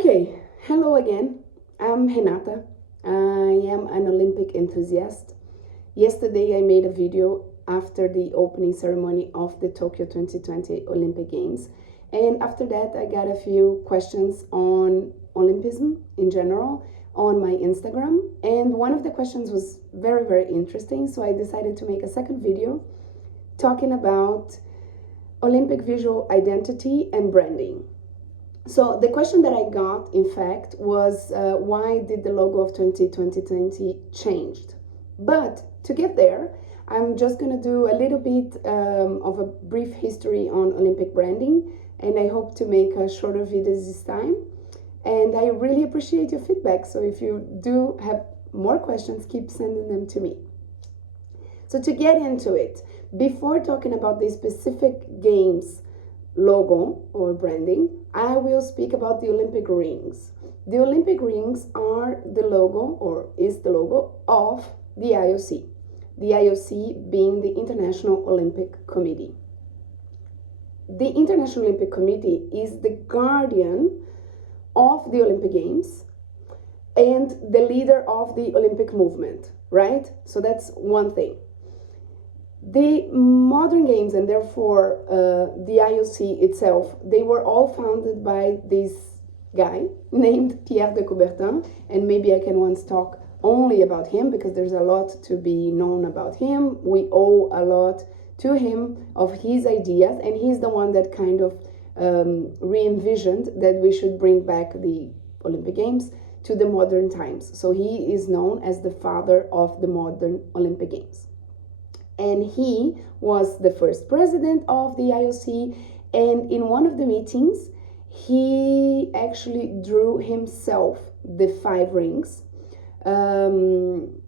Okay, hello again. I'm Renata. I am an Olympic enthusiast. Yesterday I made a video after the opening ceremony of the Tokyo 2020 Olympic Games. And after that I got a few questions on Olympism in general on my Instagram. And one of the questions was very interesting, so I decided to make a second video talking about Olympic visual identity and branding. So the question that I got, in fact, was why did the logo of 2020 changed? But to get there, I'm just going to do a little bit of a brief history on Olympic branding, and I hope to make a shorter videos this time. And I really appreciate your feedback, so if you do have more questions, keep sending them to me. So to get into it, before talking about the specific games logo or branding, I will speak about the Olympic rings. The Olympic rings are the logo, or is the logo, of the IOC. The IOC being the International Olympic Committee. The International Olympic Committee is the guardian of the Olympic Games and the leader of the Olympic movement, right? So that's one thing. The modern games, and therefore the IOC itself, they were all founded by this guy named Pierre de Coubertin, and maybe I can once talk only about him because there's a lot to be known about him. We owe a lot to him of his ideas, and he's the one that kind of re-envisioned that we should bring back the Olympic Games to the modern times. So he is known as the father of the modern Olympic Games. And he was the first president of the IOC, and in one of the meetings, he actually drew himself the 5 rings. In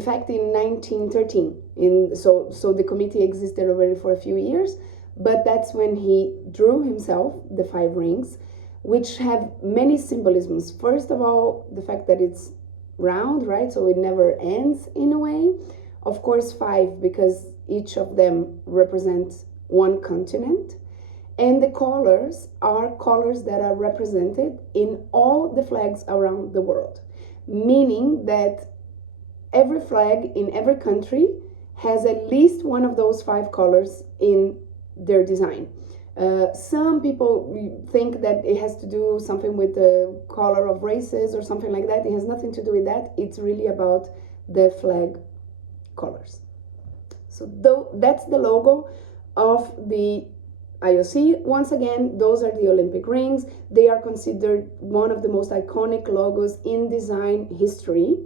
fact, in 1913, so the committee existed already for a few years, but that's when he drew himself the 5 rings, which have many symbolisms. First of all, the fact that it's round, right? So it never ends in a way. Of course, 5, because each of them represents one continent. And the colors are colors that are represented in all the flags around the world, meaning that every flag in every country has at least one of those 5 colors in their design. Some people think that it has to do something with the color of races or something like that. It has nothing to do with that. It's really about the flag colors. So that's the logo of the IOC. Once again, those are the Olympic rings. They are considered one of the most iconic logos in design history.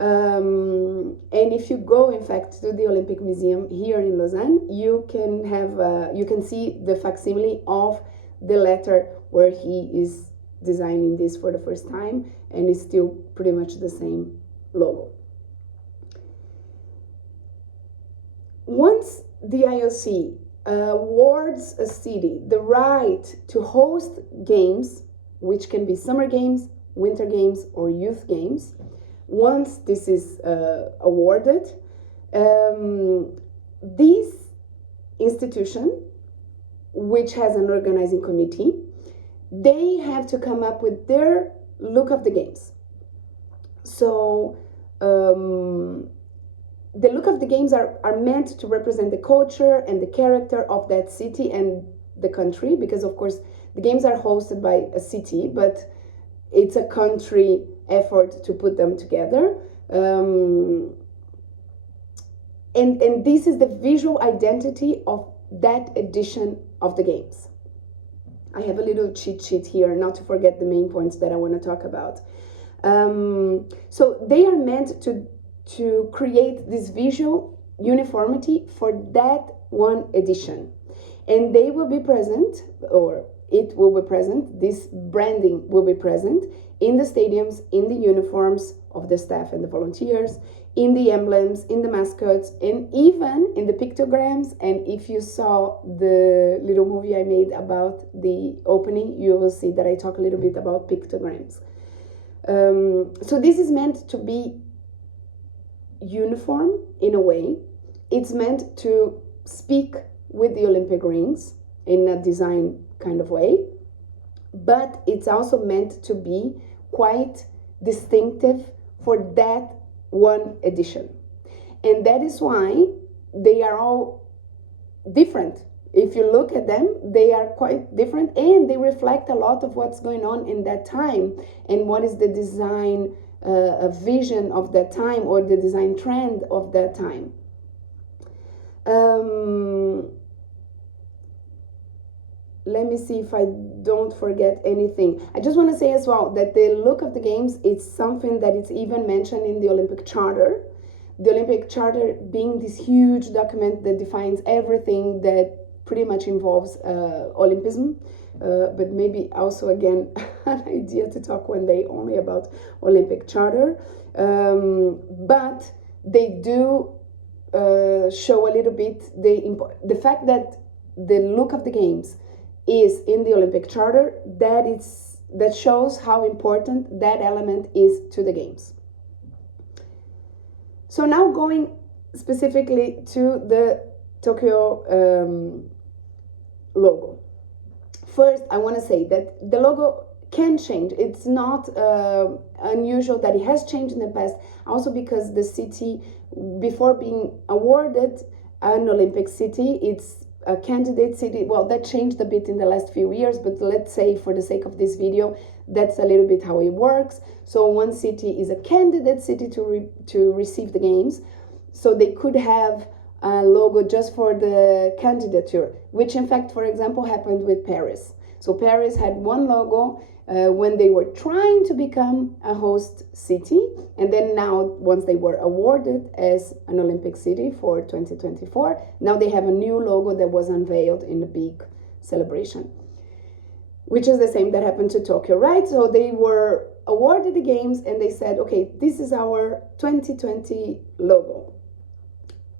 And if you go, in fact, to the Olympic Museum here in Lausanne, you can see the facsimile of the letter where he is designing this for the first time, and it's still pretty much the same logo. Once the IOC awards a city the right to host games, which can be summer games, winter games, or youth games, once this is awarded, this institution, which has an organizing committee, they have to come up with their look of the games. So the look of the games are meant to represent the culture and the character of that city and the country, because of course the games are hosted by a city, but it's a country effort to put them together. And this is the visual identity of that edition of the games. I have a little cheat sheet here, not to forget the main points that I want to talk about. So they are meant to create this visual uniformity for that one edition. And they will be present, or it will be present, this branding will be present in the stadiums, in the uniforms of the staff and the volunteers, in the emblems, in the mascots, and even in the pictograms. And if you saw the little movie I made about the opening, you will see that I talk a little bit about pictograms. So this is meant to be uniform in a way. It's meant to speak with the Olympic rings in a design kind of way, but it's also meant to be quite distinctive for that one edition. And that is why they are all different. If you look at them, they are quite different, and they reflect a lot of what's going on in that time and what is the design vision of that time, or the design trend of that time. Let me see if I don't forget anything. I just want to say as well that the look of the games is something that is even mentioned in the Olympic Charter. The Olympic Charter being this huge document that defines everything that pretty much involves Olympism, but maybe also, again, an idea to talk one day only about Olympic Charter. But they do show a little bit the fact that the look of the games is in the Olympic Charter, that shows how important that element is to the games. So now going specifically to the Tokyo logo. First, I want to say that the logo can change. It's not unusual that it has changed in the past, also because the city, before being awarded an Olympic city, it's a candidate city. Well, that changed a bit in the last few years, but let's say for the sake of this video, that's a little bit how it works. So one city is a candidate city to receive the games, so they could have a logo just for the candidature, which in fact, for example, happened with Paris. So Paris had one logo when they were trying to become a host city, and then now, once they were awarded as an Olympic city for 2024, now they have a new logo that was unveiled in a big celebration, which is the same that happened to Tokyo, right? So they were awarded the games and they said, okay, this is our 2020 logo.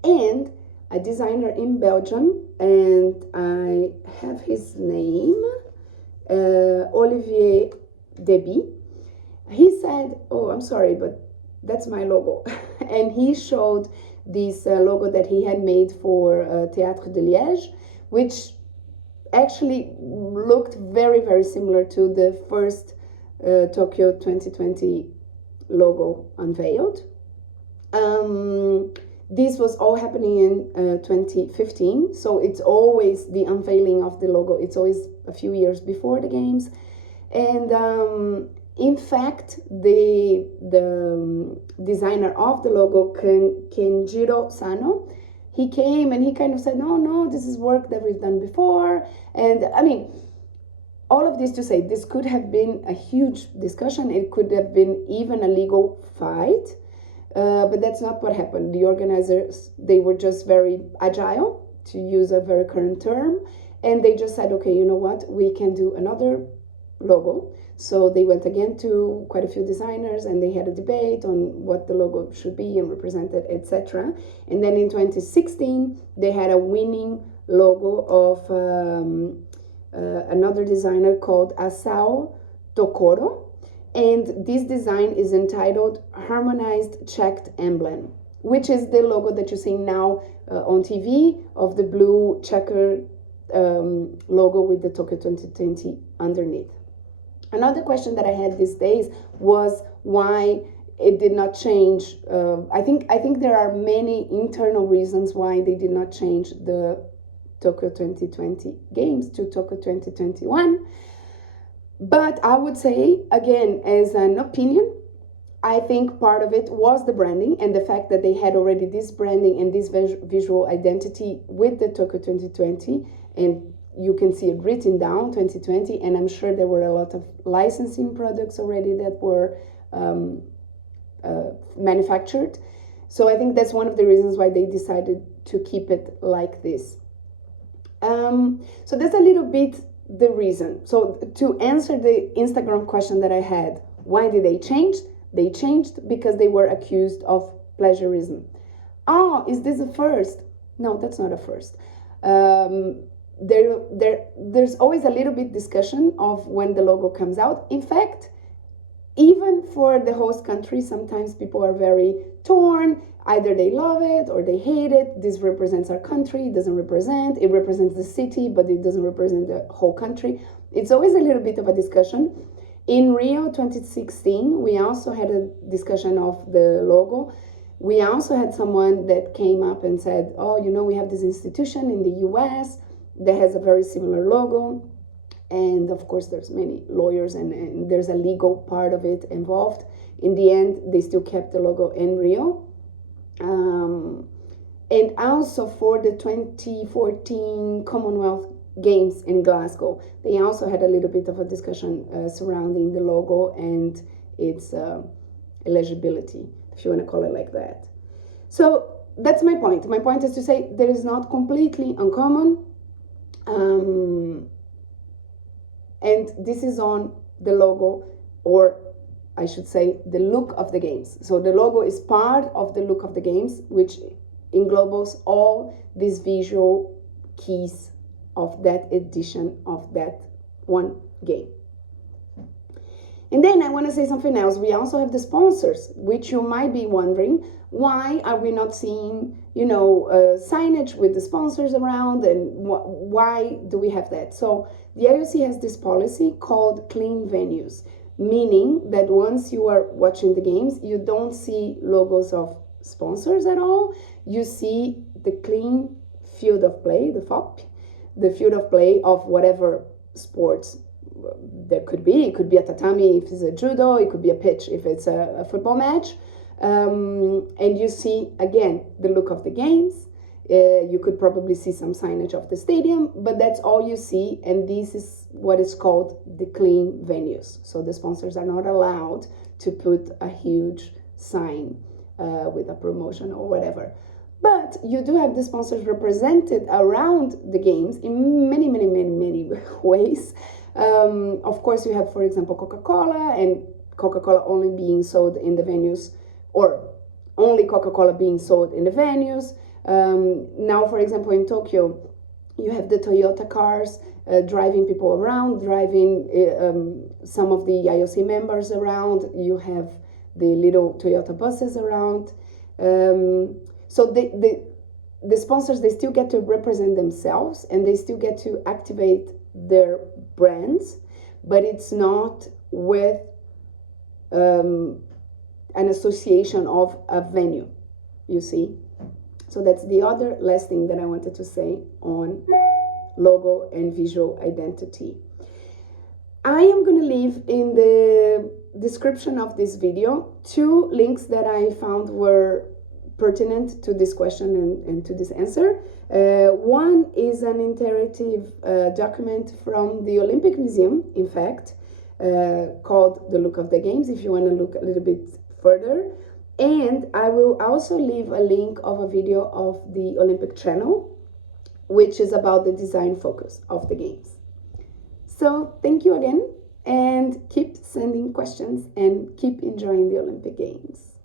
And a designer in Belgium, and I have his name, Olivier Deby, he said, oh, I'm sorry, but that's my logo. And he showed this logo that he had made for Théâtre de Liège, which actually looked very, very similar to the first Tokyo 2020 logo unveiled. This was all happening in 2015, so it's always the unveiling of the logo. It's always a few years before the games, and in fact, the designer of the logo, Kenjiro Sano, he came and he kind of said, no, this is work that we've done before. And I mean, all of this to say, this could have been a huge discussion. It could have been even a legal fight. But that's not what happened. The organizers, they were just very agile, to use a very current term, and they just said, okay, you know what, we can do another logo. So they went again to quite a few designers, and they had a debate on what the logo should be and represent it, etc. And then in 2016, they had a winning logo of another designer called Asao Tokoro. And this design is entitled Harmonized Checked Emblem, which is the logo that you see now on TV of the blue checker logo with the Tokyo 2020 underneath. Another question that I had these days was why it did not change. I think there are many internal reasons why they did not change the Tokyo 2020 games to Tokyo 2021. But I would say, again, as an opinion, I think part of it was the branding and the fact that they had already this branding and this visual identity with the Tokyo 2020, and you can see it written down, 2020, and I'm sure there were a lot of licensing products already that were manufactured. So I think that's one of the reasons why they decided to keep it like this. So that's a little bit the reason. So to answer the Instagram question that I had, why did they change? They changed because they were accused of plagiarism. Oh, is this a first? No, that's not a first. There's always a little bit discussion of when the logo comes out. In fact, even for the host country, sometimes people are very torn. Either they love it or they hate it. This represents our country, it doesn't represent. It represents the city, but it doesn't represent the whole country. it's always a little bit of a discussion. In Rio 2016, we also had a discussion of the logo. We also had someone that came up and said, oh, you know, we have this institution in the US that has a very similar logo. And of course, there's many lawyers and there's a legal part of it involved. In the end, they still kept the logo in Rio. And also for the 2014 Commonwealth Games in Glasgow, they also had a little bit of a discussion surrounding the logo and its eligibility, if you want to call it like that. So that's my point. My point is to say there is not completely uncommon, and this is on the logo, or I should say the look of the games. So the logo is part of the look of the games, which englobes all these visual keys of that edition of that one game. And then I want to say something else. We also have the sponsors, which you might be wondering, why are we not seeing, signage with the sponsors around, and why do we have that? So the IOC has this policy called clean venues, meaning that once you are watching the games, you don't see logos of sponsors at all. You see the clean field of play, the FOP, the field of play of whatever sports there could be. It could be a tatami if it's a judo, it could be a pitch if it's a football match. And you see, again, the look of the games. You could probably see some signage of the stadium, but that's all you see. And this is what is called the clean venues. So the sponsors are not allowed to put a huge sign with a promotion or whatever. But you do have the sponsors represented around the games in many, many, many, many ways. Of course, you have, for example, Coca-Cola, and Coca-Cola only being sold in the venues, or only Coca-Cola being sold in the venues. Now, for example, in Tokyo, you have the Toyota cars driving people around, driving some of the IOC members around. You have the little Toyota buses around. So the sponsors, they still get to represent themselves, and they still get to activate their brands, but it's not with an association of a venue, you see. So that's the other last thing that I wanted to say on logo and visual identity. I am going to leave in the description of this video 2 links that I found were pertinent to this question and to this answer. One is an interactive document from the Olympic Museum, in fact, called The Look of the Games, if you want to look a little bit further. And I will also leave a link of a video of the Olympic channel, which is about the design focus of the games. So thank you again, and keep sending questions and keep enjoying the Olympic Games.